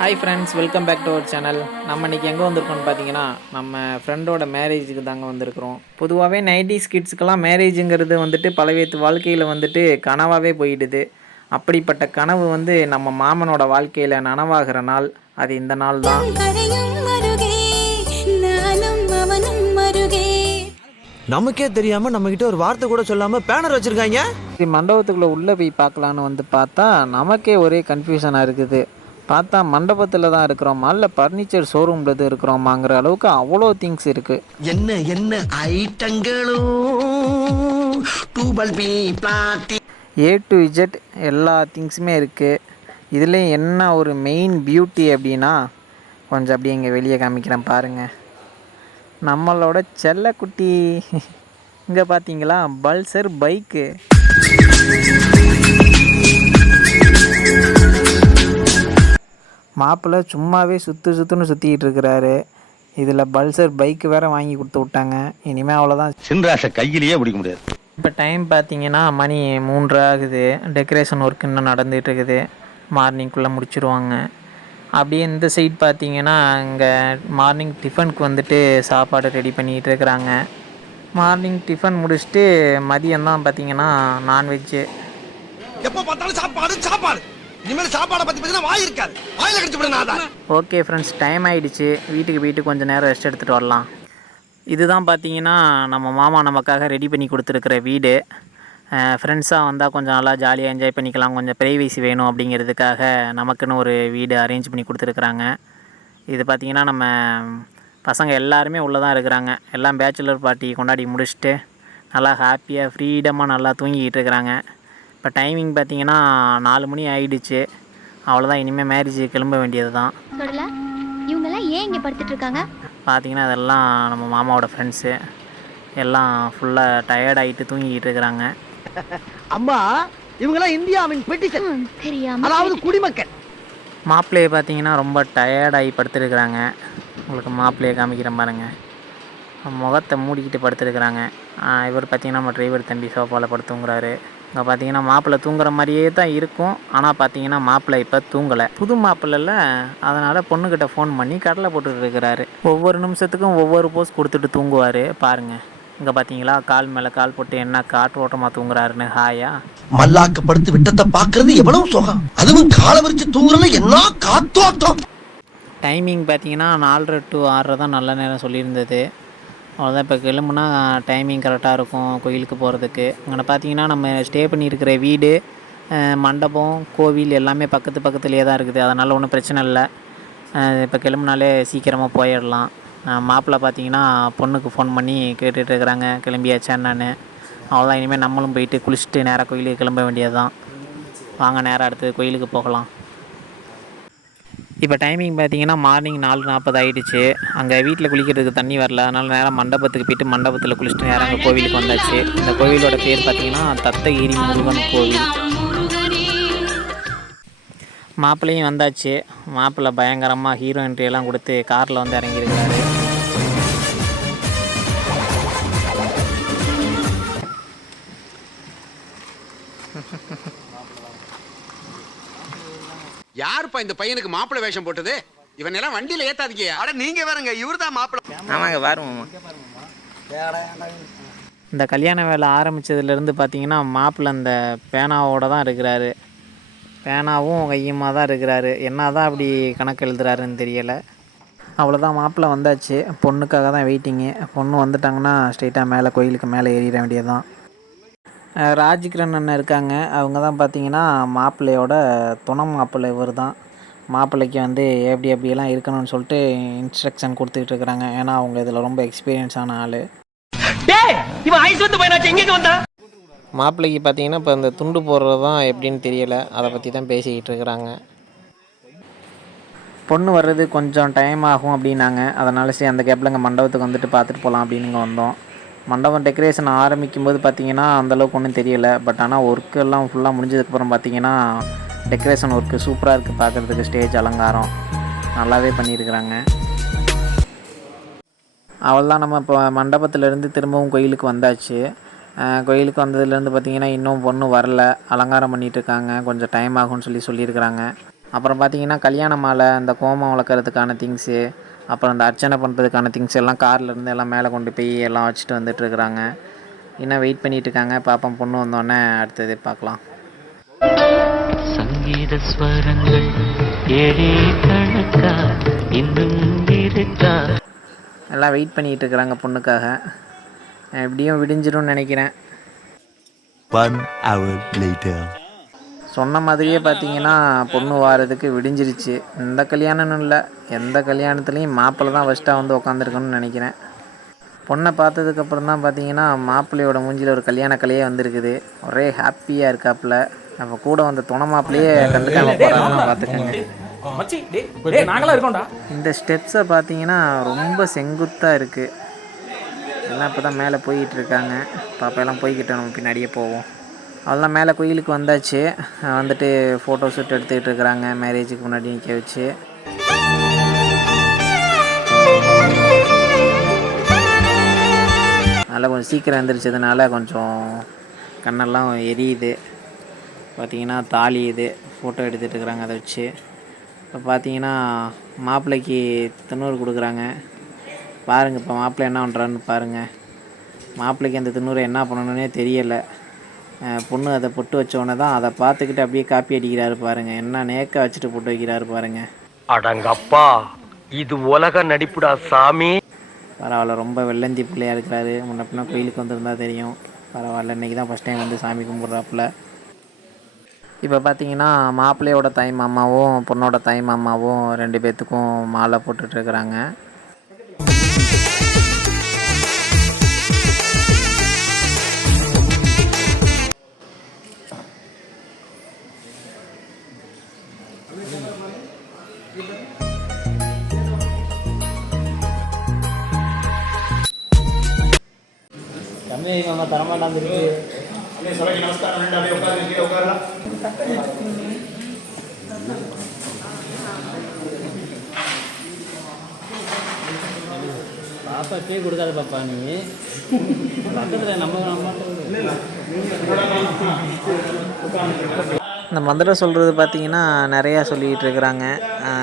Hi friends welcome back to our channel நம்ம இன்றைக்கி எங்கே வந்திருக்கோம்னு பார்த்தீங்கன்னா நம்ம ஃப்ரெண்டோட மேரேஜுக்கு தாங்க வந்திருக்கிறோம். பொதுவாகவே நைன்டிஸ் கிட்ஸுக்கெல்லாம் மேரேஜுங்கிறது வந்துட்டு பலவேத்து வாழ்க்கையில் வந்துட்டு கனவாகவே போயிடுது. அப்படிப்பட்ட கனவு வந்து நம்ம மாமனோட வாழ்க்கையில் நனவாகிற நாள் அது இந்த நாள் தான். நமக்கே தெரியாம நம்ம கிட்ட ஒரு வார்த்தை கூட சொல்லாம பேனர் வச்சிருக்காங்க. சரி மண்டபத்துக்குள்ளே உள்ளே போய் பார்க்கலான்னு வந்து பார்த்தா நமக்கே ஒரே கன்ஃபியூஷனாக இருக்குது. பார்த்தா மண்டபத்தில் தான் இருக்கிறோமா? இல்லை ஃபர்னிச்சர் ஷோரூமில் தான் இருக்கிறோமாங்கிற அளவுக்கு அவ்வளோ திங்ஸ் இருக்குது என்ன என்ன ஐட்டங்களோ டூபல் பி பிளாட்டி ஏ டு இஜெட் எல்லா திங்ஸுமே இருக்குது இதுலேயும் என்ன ஒரு மெயின் பியூட்டி அப்படின்னா கொஞ்சம் அப்படியே இங்கே வெளியே காமிக்கிறேன் பாருங்கள் நம்மளோட செல்லக்குட்டி. இங்கே பார்த்தீங்களா பல்சர் பைக்கு. மாப்பிள்ளை சும்மாவே சுற்று சுற்றுன்னு சுற்றிக்கிட்டு இருக்கிறாரு. இதில் பல்சர் பைக்கு வேற வாங்கி கொடுத்து விட்டாங்க. இனிமேல் அவ்வளோதான் சின்ராச கையிலேயே பிடிக்க முடியாது. இப்போ டைம் பார்த்தீங்கன்னா மணி மூன்று ஆகுது. டெக்கரேஷன் ஒர்க் இன்னும் நடந்துகிட்டு இருக்குது. மார்னிங்குள்ளே முடிச்சிருவாங்க. அப்படியே இந்த சைட் பார்த்தீங்கன்னா இங்கே மார்னிங் டிஃபனுக்கு வந்துட்டு சாப்பாடு ரெடி பண்ணிகிட்டு இருக்கிறாங்க. மார்னிங் டிஃபன் முடிச்சுட்டு மதியம் தான் பார்த்தீங்கன்னா நான்வெஜ்ஜு எப்ப பார்த்தாலும் சாப்பாடு சாப்பாடு. இனிமேல் சாப்பாடை பற்றி பேசினா வாய் இருக்காது. வாயில் கடிச்சு விட ஓகே ஃப்ரெண்ட்ஸ் டைம் ஆகிடுச்சு வீட்டுக்கு போயிட்டு கொஞ்சம் நேரம் ரெஸ்ட் எடுத்துகிட்டு வரலாம். இதுதான் பார்த்தீங்கன்னா நம்ம மாமா நமக்காக ரெடி பண்ணி கொடுத்துருக்குற வீடு. ஃப்ரெண்ட்ஸாக வந்தால் கொஞ்சம் நல்லா ஜாலியாக என்ஜாய் பண்ணிக்கலாம். கொஞ்சம் ப்ரைவசி வேணும் அப்படிங்கிறதுக்காக நமக்குன்னு ஒரு வீடு அரேஞ்ச் பண்ணி கொடுத்துருக்குறாங்க. இது பார்த்திங்கன்னா நம்ம பசங்க எல்லாருமே உள்ளே தான் இருக்கிறாங்க. எல்லாம் பேச்சுலர் பார்ட்டி கொண்டாடி முடிச்சுட்டு நல்லா ஹாப்பியாக ஃப்ரீடமாக நல்லா தூங்கிக்கிட்டு இருக்கிறாங்க. இப்போ டைமிங் பார்த்தீங்கன்னா நாலு மணி ஆயிடுச்சு. அவ்வளோதான் இனிமேல் மேரேஜ் கிளம்ப வேண்டியது தான் சொல்லல இவங்கெல்லாம் ஏன் இங்க படுத்துட்டு இருக்காங்க பார்த்தீங்கன்னா அதெல்லாம் நம்ம மாமாவோட ஃப்ரெண்ட்ஸு எல்லாம் ஃபுல்லாக டயர்டாகிட்டு தூங்கிக்கிட்டு இருக்கிறாங்க. அம்மா இவங்கெல்லாம் இந்தியாவின் பெட்டிஷன் ம், தெரியாம அதாவது குடிமக்கள். மாப்பிள்ளையை பார்த்தீங்கன்னா ரொம்ப டயர்டாகி படுத்துருக்குறாங்க. உங்களுக்கு மாப்பிள்ளையை காமிக்கிறேன் பாருங்க. முகத்தை மூடிக்கிட்டு படுத்துருக்குறாங்க. இவர் பார்த்தீங்கன்னா நம்ம டிரைவர் தம்பி சோஃபாவில் படுத்துங்கிறாரு இங்கே பார்த்தீங்கன்னா மாப்பிள்ளை தூங்குற மாதிரியே தான் இருக்கும். ஆனால் பார்த்தீங்கன்னா மாப்பிள்ளை இப்போ தூங்கலை. புது மாப்பிள்ளைல அதனால் பொண்ணுக்கிட்ட ஃபோன் பண்ணி கடலை போட்டுட்டு இருக்கிறாரு. ஒவ்வொரு நிமிஷத்துக்கும் ஒவ்வொரு போஸ் கொடுத்துட்டு தூங்குவார். பாருங்கள் இங்கே பார்த்தீங்களா கால் மேலே கால் போட்டு என்ன காற்று ஓட்டமாக தூங்குறாருன்னு. ஹாயா மல்லாக்க படுத்து விட்டத்தை பாக்குறது எவ்வளவு சுகம். அதுவும் காலை விரிச்சு தூங்குறதுல என்ன காத்தோட்டம். டைமிங் பார்த்தீங்கன்னா நாலரை டு ஆறரை தான் நல்ல நேரம் சொல்லியிருந்தது. அவ்வளோதான் இப்போ கிளம்புனா டைமிங் கரெக்டாக இருக்கும் கோயிலுக்கு போகிறதுக்கு அங்கே பார்த்தீங்கன்னா நம்ம ஸ்டே பண்ணியிருக்கிற வீடு மண்டபம் கோவில் எல்லாமே பக்கத்து பக்கத்துலேயே தான் இருக்குது. அதனால் ஒன்றும் பிரச்சனை இல்லை. இப்போ கிளம்புனாலே சீக்கிரமாக போயிடலாம். மாப்பிள்ளை பார்த்தீங்கன்னா பொண்ணுக்கு ஃபோன் பண்ணி கேட்டுட்டு இருக்கிறாங்க. கிளம்பியாச்சா என்னன்னு? அவ்வளோதான் இனிமேல் நம்மளும் போயிட்டு குளிச்சுட்டு நேராக கோயிலுக்கு கிளம்ப வேண்டியது தான் வாங்க நேராக அடுத்து கோயிலுக்கு போகலாம். இப்போ டைமிங் பார்த்தீங்கன்னா மார்னிங் நாலு நாற்பது ஆகிடுச்சு அங்கே வீட்டில் குளிக்கிறதுக்கு தண்ணி வரல. அதனால் நேராக மண்டபத்துக்கு போயிட்டு மண்டபத்தில் குளிச்சுட்டு நேராக அங்கே கோவிலுக்கு வந்தாச்சு. இந்த கோவிலோட பேர் பார்த்தீங்கன்னா தத்தகிரி முருகன் கோவில். மாப்பிள்ளையும் வந்தாச்சு. மாப்பிள்ளை பயங்கரமாக ஹீரோ என்ட்ரி எல்லாம் கொடுத்து காரில் வந்து இறங்கியிருக்கிறாரு யாருப்பா இந்த பையனுக்கு மாப்பிள்ளை வேஷம் போட்டது? இவன் எல்லாம் வண்டியில ஏத்தாதீங்க அட நீங்க வேறங்க இவர்தான் மாப்பிள்ள ஆமாங்க பாருங்க இந்த கல்யாண வேலை ஆரம்பித்ததுலேருந்து பார்த்தீங்கன்னா மாப்பிள்ளை அந்த பேனாவோட தான் இருக்கிறாரு. பேனாவும் கையுமா தான் இருக்கிறாரு. என்ன தான் அப்படி கணக்கு எழுதுறாருன்னு தெரியலை. அவ்வளோதான் மாப்பிள்ளை வந்தாச்சு. பொண்ணுக்காக தான் வெயிட்டிங்கு பொண்ணு வந்துட்டாங்கன்னா ஸ்ட்ரெயிட்டாக மேலே கோயிலுக்கு மேலே ஏறிட வேண்டியதுதான். அஹ் ராஜ்கிரண் அண்ணன் இருக்காங்க. அவங்க தான் பார்த்தீங்கன்னா மாப்பிள்ளையோட துணை மாப்பிள்ளை இவர் தான் மாப்பிள்ளைக்கு வந்து எப்படி எப்படியெல்லாம் இருக்கணும்னு சொல்லிட்டு இன்ஸ்ட்ரக்ஷன் கொடுத்துக்கிட்டு இருக்கிறாங்க ஏன்னா அவங்க இதில் ரொம்ப எக்ஸ்பீரியன்ஸ் ஆன ஆள். மாப்பிள்ளைக்கு பார்த்தீங்கன்னா இப்போ இந்த துண்டு போடுறது தான் எப்படின்னு தெரியல. அதை பற்றி தான் பேசிக்கிட்டு இருக்கிறாங்க. பொண்ணு வர்றது கொஞ்சம் டைம் ஆகும் அப்படின்னாங்க. அதனால சரி அந்த கேப்பில் இங்கே மண்டபத்துக்கு வந்துட்டு பார்த்துட்டு போகலாம் அப்படின்னு இங்கே வந்தோம். மண்டபம் டெக்கரேஷன் ஆரம்பிக்கும் போது பார்த்திங்கன்னா அந்தளவுக்கு ஒன்றும் தெரியல. பட் ஆனால் ஒர்க்கு எல்லாம் ஃபுல்லாக முடிஞ்சதுக்கப்புறம் பார்த்தீங்கன்னா டெக்கரேஷன் ஒர்க்கு சூப்பராக இருக்குது பார்க்குறதுக்கு. ஸ்டேஜ் அலங்காரம் நல்லாவே பண்ணியிருக்கிறாங்க. அவள்தான் நம்ம இப்போ மண்டபத்திலேருந்து திரும்பவும் கோயிலுக்கு வந்தாச்சு. கோயிலுக்கு வந்ததுலேருந்து பார்த்தீங்கன்னா இன்னும் பொண்ணு வரல. அலங்காரம் பண்ணிட்டு இருக்காங்க கொஞ்சம் டைம் ஆகும்னு சொல்லி சொல்லியிருக்கிறாங்க. அப்புறம் பார்த்தீங்கன்னா கல்யாண மாலை அந்த கோமம் வளர்க்குறதுக்கான திங்ஸு அப்புறம் அந்த அர்ச்சனை பண்ணுறதுக்கான திங்ஸ் எல்லாம் கார்ல இருந்து எல்லாம் மேலே கொண்டு போய் எல்லாம் வச்சுட்டு வந்துட்டு இருக்கிறாங்க இன்னும் வெயிட் பண்ணிட்டு இருக்காங்க. பாப்போம் பொண்ணு வந்தோடனே அடுத்தது பார்க்கலாம். சங்கீத ஸ்வரங்கள் ஏழே கணக்கா இன்னும் இருக்கா? எல்லாம் வெயிட் பண்ணிட்டு இருக்கிறாங்க பொண்ணுக்காக. எப்படியும் விடிஞ்சிரும்னு நினைக்கிறேன். One hour later. சொன்ன மாதிரியே பார்த்தீங்கன்னா பொண்ணு வாரதுக்கு விடிஞ்சிருச்சு. எந்த கல்யாணம்னு இல்லை. எந்த கல்யாணத்துலேயும் மாப்பிள்ளை தான் ஃபஸ்ட்டாக வந்து உக்காந்துருக்கணும்னு நினைக்கிறேன். பொண்ணை பார்த்ததுக்கப்புறம் தான் பார்த்தீங்கன்னா மாப்பிள்ளையோட மூஞ்சியில் ஒரு கல்யாண கலையே வந்திருக்குது. ஒரே ஹாப்பியாக இருக்காப்புல. நம்ம கூட வந்த துணை மாப்பிள்ளையே கண்டுக்காம போகிறாங்க பார்த்துக்கோங்க இந்த ஸ்டெப்ஸை பார்த்தீங்கன்னா ரொம்ப செங்குத்தாக இருக்குது எல்லாம் இப்போ தான் மேலே போய்கிட்டு இருக்காங்க. பாப்பா எல்லாம் போய்கிட்டோம் நம்ம பின்னாடியே போவோம். அதெல்லாம் மேலே கோயிலுக்கு வந்தாச்சு. வந்துட்டு ஃபோட்டோ ஷூட் எடுத்துக்கிட்டு இருக்கிறாங்க. மேரேஜுக்கு முன்னாடி நிற்க வச்சு. நல்லா கொஞ்சம் சீக்கிரம் எழுந்திரிச்சதுனால கொஞ்சம் கண்ணெல்லாம் எரியுது. பார்த்தீங்கன்னா தாலி இது ஃபோட்டோ எடுத்துகிட்டு இருக்கிறாங்க அதை வச்சு. இப்போ பார்த்தீங்கன்னா மாப்பிள்ளைக்கு திண்ணூறு கொடுக்குறாங்க. பாருங்கள் இப்போ மாப்பிள்ளை என்ன பண்ணுறான்னு பாருங்கள் மாப்பிள்ளைக்கு அந்த திண்ணூரை என்ன பண்ணணுன்னே தெரியலை. பொண்ணு அதை பொட்டு வச்ச உடனே தான் அதை பார்த்துக்கிட்டு அப்படியே காப்பி அடிக்கிறாரு பாருங்கள் என்ன நேக்க வச்சுட்டு பொட்டு வைக்கிறாரு பாருங்கள் அடங்கப்பா இது உலக நடிப்புடா சாமி. பரவாயில்ல ரொம்ப வெள்ளந்தி பிள்ளையா இருக்கிறாரு. முன்ன பின்ன கோயிலுக்கு வந்திருந்தா தெரியும். பரவாயில்ல இன்றைக்கி தான் ஃபஸ்ட் டைம் வந்து சாமி கும்பிட்றாப்புல. இப்போ பார்த்தீங்கன்னா மாப்பிள்ளையோட தாய் மாமாவும் பொண்ணோட தாய் மாமாவும் ரெண்டு பேர்த்துக்கும் மாலை போட்டுட்ருக்குறாங்க பாப்பா டீ கொடுக்காத பாப்பா நீ. பக்கத்தில் நம்ம இந்த மந்திரம் சொல்கிறது பார்த்தீங்கன்னா நிறையா சொல்லிகிட்டு இருக்கிறாங்க.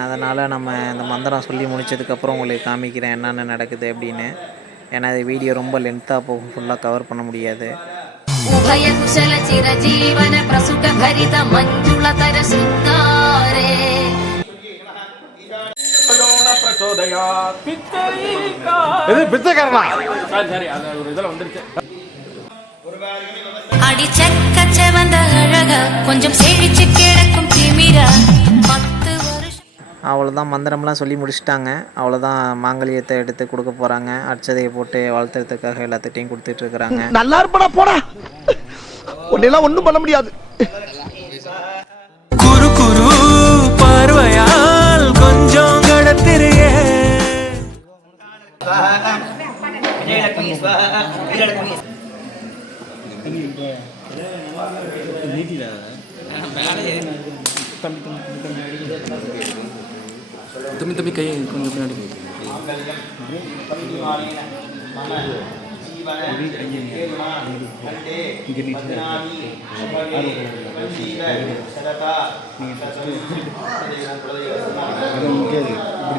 அதனால் நம்ம இந்த மந்திரம் சொல்லி முடிச்சதுக்கப்புறம் உங்களுக்கு காமிக்கிறேன் என்னென்ன நடக்குது அப்படின்னு. ஏன்னா அது வீடியோ ரொம்ப லென்த்தாக போகும். ஃபுல்லாக கவர் பண்ண முடியாது. உபயகுஷல சிரஜீவன பிரசுட பரித மஞ்சுள தர சுந்தாரே செவந்த அழக கொஞ்சம் செழிச்சு கிடக்கும் திமிரா. அவ்வளோதான் மந்திரம்லாம் சொல்லி முடிச்சிட்டாங்க. அவ்வளோதான் மாங்கல்யத்தை எடுத்து கொடுக்க போகிறாங்க அட்சதையை போட்டு வளர்த்துறதுக்காக எல்லாத்துட்டையும் கொடுத்துட்ருக்குறாங்க நல்லா இருப்படா போடா. உன்னெல்லாம் ஒண்ணும் பண்ண முடியாது. குரு குரு பார்வையால் கொஞ்சம் கடத்திரியே. तुम्हें तुम्हें कहीं कुंज पिनाड़ी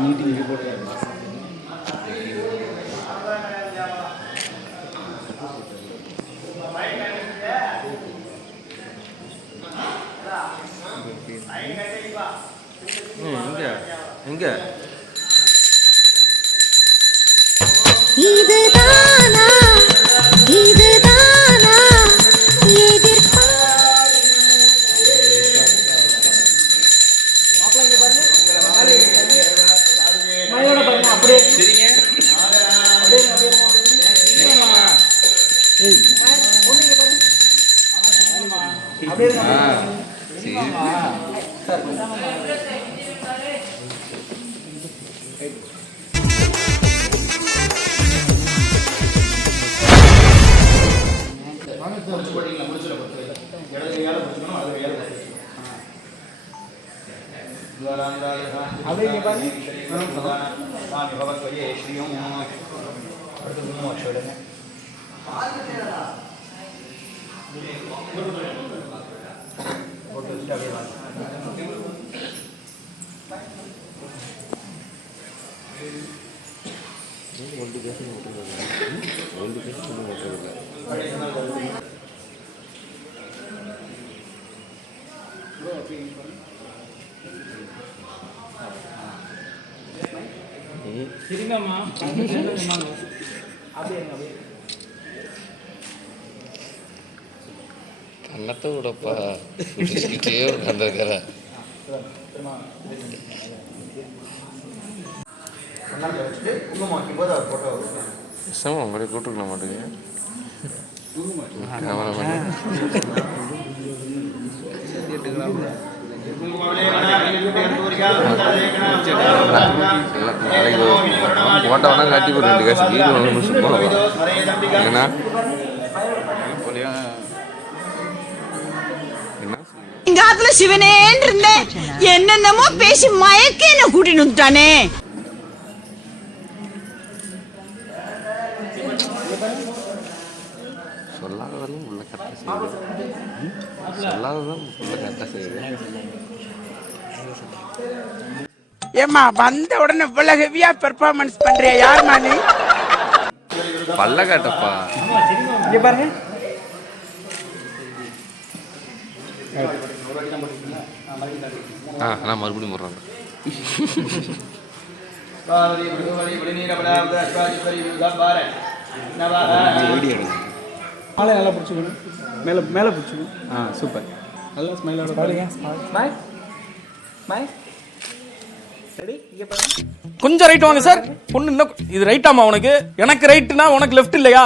मीटिंग எங்கே? இதுதானா? இதுதானா? சரிங்க அப்படியே பக்கத்தில் இன்னும் வச்சுடுங்க போட்டு வச்சுட்டு அப்படியே வாங்க ரெண்டு பேசும் ரெண்டு பேசும் திரும்பம்மா கண்ணத்தை விடப்பா குடிச்சுக்கிட்டே உட்காந்துருக்கிற பேசாம உங்களே மாட்டேங்க. நாளைக்கு போட்டோ காட்டி போய் ரெண்டு காசு வீடு வாங்கணும் சும்மா ஏன்னா சிவனேன்னு இருந்தேன் என்னென்னமோ பேசி மயக்க என்ன கூட்டிட்டு வந்துட்டானே சொல்லாததெல்லாம் உள்ள கரெக்டாக செய்யுது சொல்லாததான் உள்ள கரெக்டாக செய்யுது ஏமா வந்த உடனே இவ்வளவு ஹெவியா பெர்ஃபார்மன்ஸ் பண்றிய? யாருமா நீ பல்ல காட்டப்பா இங்கே பாருங்க. ஆ நான் மறுபடியும் போடுறேன் ஆளை நல்லா பிடிச்சிக்கணும். மேலே மேலே பிடிச்சிக்கணும். ஆ சூப்பர். நல்லா ஸ்மைலோட பாய் கொஞ்சம் ரைட் வாங்க சார் பொண்ணு இன்னும் இது ரைட்டாமா உனக்கு எனக்கு ரைட்னா உனக்கு லெஃப்ட் இல்லையா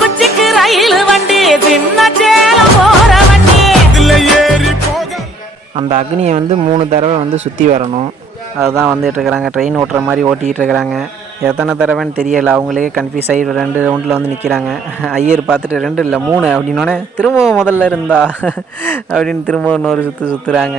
குச்சிக்கு ரயில் வண்டி சின்ன சேலம் போற வண்டி. அந்த அக்னியை வந்து மூணு தடவை வந்து சுற்றி வரணும். அதுதான் வந்துட்டு இருக்கிறாங்க ட்ரெயின் ஓட்டுற மாதிரி ஓட்டிகிட்டு இருக்கிறாங்க எத்தனை தடவைன்னு தெரியல. அவங்களே கன்ஃபியூஸ் ஆகி ரெண்டு ரவுண்டில் வந்து நிற்கிறாங்க ஐயர் பார்த்துட்டு ரெண்டு இல்லை மூணு அப்படின்னோடனே திரும்பவும் முதல்ல இருந்தா அப்படின்னு திரும்ப இன்னொரு சுற்று சுற்றுறாங்க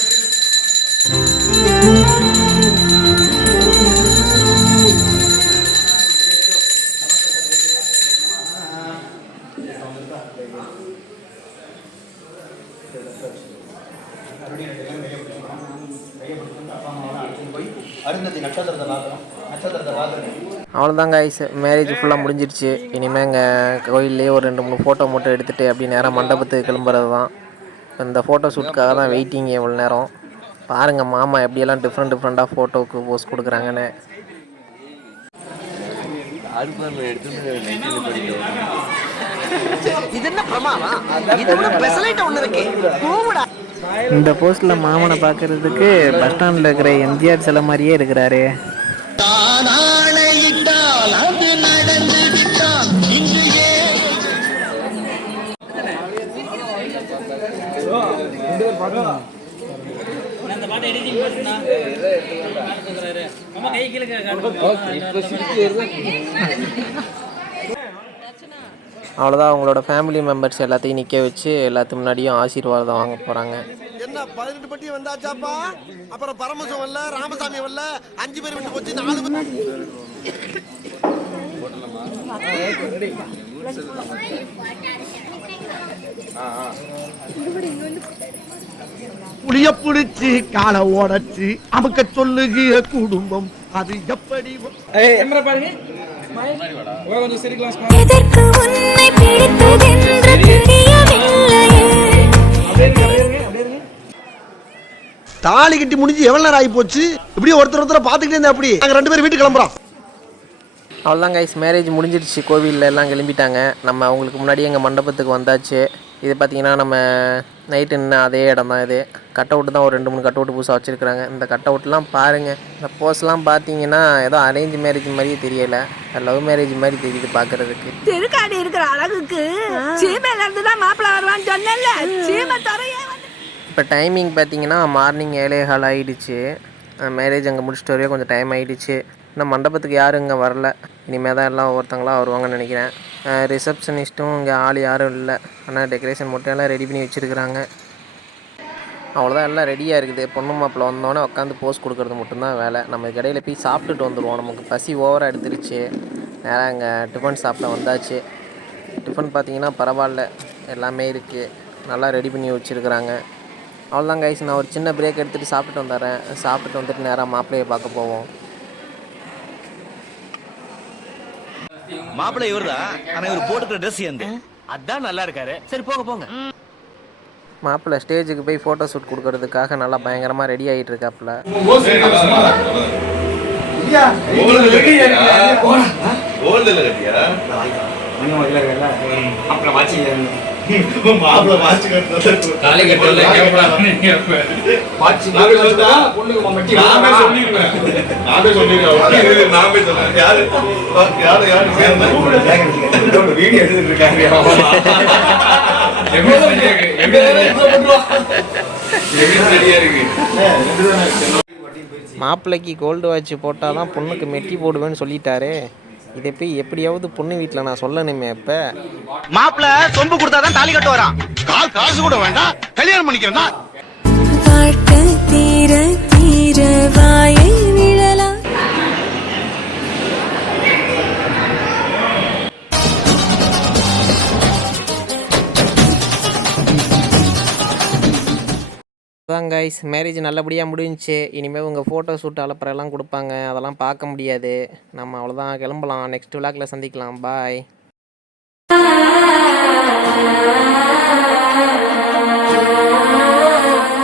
அவ்வளோதாங்க ஐஸ் மேரேஜ் ஃபுல்லாக முடிஞ்சிருச்சு. இனிமேல் இங்கே கோயிலே ஒரு ரெண்டு மூணு ஃபோட்டோ மட்டும் எடுத்துகிட்டு அப்படி நேராக மண்டபத்துக்கு கிளம்புறது தான் இந்த ஃபோட்டோ ஷூட்டுக்காக தான் வெயிட்டிங் இவ்வளோ நேரம். பாருங்கள் மாமா எப்படியெல்லாம் டிஃப்ரெண்ட் டிஃப்ரெண்ட்டாக ஃபோட்டோவுக்கு போஸ்ட் கொடுக்குறாங்கன்னு. இந்த போஸ்ட்டில் மாமனை பார்க்கறதுக்கு பஸ் ஸ்டாண்டில் இருக்கிற எம்ஜிஆர் சிலை மாதிரியே இருக்கிறாரு. அது நடந்து விட்டால் இன்று அவ்வளோதான் அவங்களோட ஃபேமிலி மெம்பர்ஸ் எல்லாத்தையும் நிற்க வச்சு எல்லாத்து முன்னாடியும் ஆசீர்வாதம் வாங்க போகிறாங்க பதினெட்டு பட்டி வந்தாச்சாப்பா? அப்புறம் பரமசம் வரல ராமசாமி வரல அஞ்சு பேர் விட்டு போச்சு நாலு புளிய புடிச்சு காலை ஓடச்சு அமுக்க சொல்லுகிற குடும்பம் அது எப்படி எதற்கு உன்னை பிடித்ததென்று தெரியவில்லையே தாலி கட்டி முடிஞ்சு எவ்வளவு நேரம் ஆகி போச்சு? இப்படியே ஒருத்தர் ஒருத்தர் பாத்துக்கிட்டே இருந்தா அப்படி நாங்க ரெண்டு பேரும் வீட்டுக்கு கிளம்புறோம். அவ்வளோதான் கைஸ் மேரேஜ் முடிஞ்சிடுச்சு. கோவிலில் எல்லாம் கிளம்பிட்டாங்க. நம்ம அவங்களுக்கு முன்னாடி எங்கள் மண்டபத்துக்கு வந்தாச்சு. இது பார்த்தீங்கன்னா நம்ம நைட்டு நின்று அதே இடம் தான் இது. கட் அவுட்டு தான் ஒரு ரெண்டு மூணு கட் அவுட் புதுசாக வச்சுருக்குறாங்க. இந்த கட் அவுட்லாம் பாருங்கள் இந்த போஸ்லாம் பார்த்தீங்கன்னா ஏதோ அரேஞ்ச் மேரேஜ் மாதிரியே தெரியல. லவ் மேரேஜ் மாதிரி தெரியுது பார்க்குறதுக்கு திருக்காடி இருக்கிற அழகுக்கு சீமையில இருந்து தான் மாப்பிள்ள வருவான்னு சொன்னேன்ல. சீமை துறையே இப்போ டைமிங் பார்த்தீங்கன்னா மார்னிங் ஏழே ஹால் ஆகிடுச்சு மேரேஜ் அங்கே முடிச்சுட்டு வரவே கொஞ்சம் டைம் ஆகிடுச்சு இன்னும் மண்டபத்துக்கு யாரும் இங்கே வரல. இனிமேல் தான் எல்லாம் ஒவ்வொருத்தங்களாக வருவாங்கன்னு நினைக்கிறேன். ரிசப்ஷனிஸ்ட்டும் இங்கே ஆள் யாரும் இல்லை. ஆனால் டெக்கரேஷன் மட்டும் எல்லாம் ரெடி பண்ணி வச்சுருக்குறாங்க. அவ்வளோதான் எல்லாம் ரெடியாக இருக்குது. பொண்ணு மாப்பிள்ள வந்தோடனே உட்காந்து போஸ் கொடுக்கறது மட்டும்தான் வேலை. நம்ம இடையில போய் சாப்பிட்டுட்டு வந்துடுவோம் நமக்கு பசி ஓவராக எடுத்துருச்சு. நேராக இங்கே டிஃபன் சாப்பிட வந்தாச்சு. டிஃபன் பார்த்தீங்கன்னா பரவாயில்ல. எல்லாமே இருக்குது நல்லா ரெடி பண்ணி வச்சுருக்குறாங்க. அவ்வளோதான் கைஸ் நான் ஒரு சின்ன பிரேக் எடுத்துகிட்டு சாப்பிட்டுட்டு வந்துடுறேன். சாப்பிட்டுட்டு வந்துட்டு நேராக மாப்பிள்ளையை பார்க்க போவோம். மாப்பிள்ளை இவர்தான். ஆனா இவர் போட்டுக்கிற ட்ரெஸ் எந்த? அதான் நல்லா இருக்காரு. சரி போங்க போங்க. மாப்பிள்ளை ஸ்டேஜுக்கு போய் ஃபோட்டோ ஷூட் கொடுக்கறதுக்காக நல்லா பயங்கரமாக ரெடி ஆகிட்டு இருக்காப்புல மாப்பிள்ளைக்கு கோல்டு வாட்ச் போட்டால் தான் பொண்ணுக்கு மெட்டி போடுவேன்னு சொல்லிட்டாரே. இதை போய் எப்படியாவது பொண்ணு வீட்டில் நான் சொல்லணுமே இப்போ மாப்பிள்ள சொம்பு கொடுத்தாதான் தாலி கட்டு வரான் கால் காசு கூட வேண்டாம். கல்யாணம் பண்ணிக்கிறேன் வாழ்க்கை தீர தீர அவ்வளோதான் கைஸ் மேரேஜ் நல்லபடியாக முடிஞ்சிச்சு இனிமேல் உங்கள் ஃபோட்டோ ஷூட் அலப்பறையெல்லாம் கொடுப்பாங்க அதெல்லாம் பார்க்க முடியாது நம்ம அவ்வளோதான் கிளம்பலாம் நெக்ஸ்ட் விழாக்கில் சந்திக்கலாம் பாய் Thank you.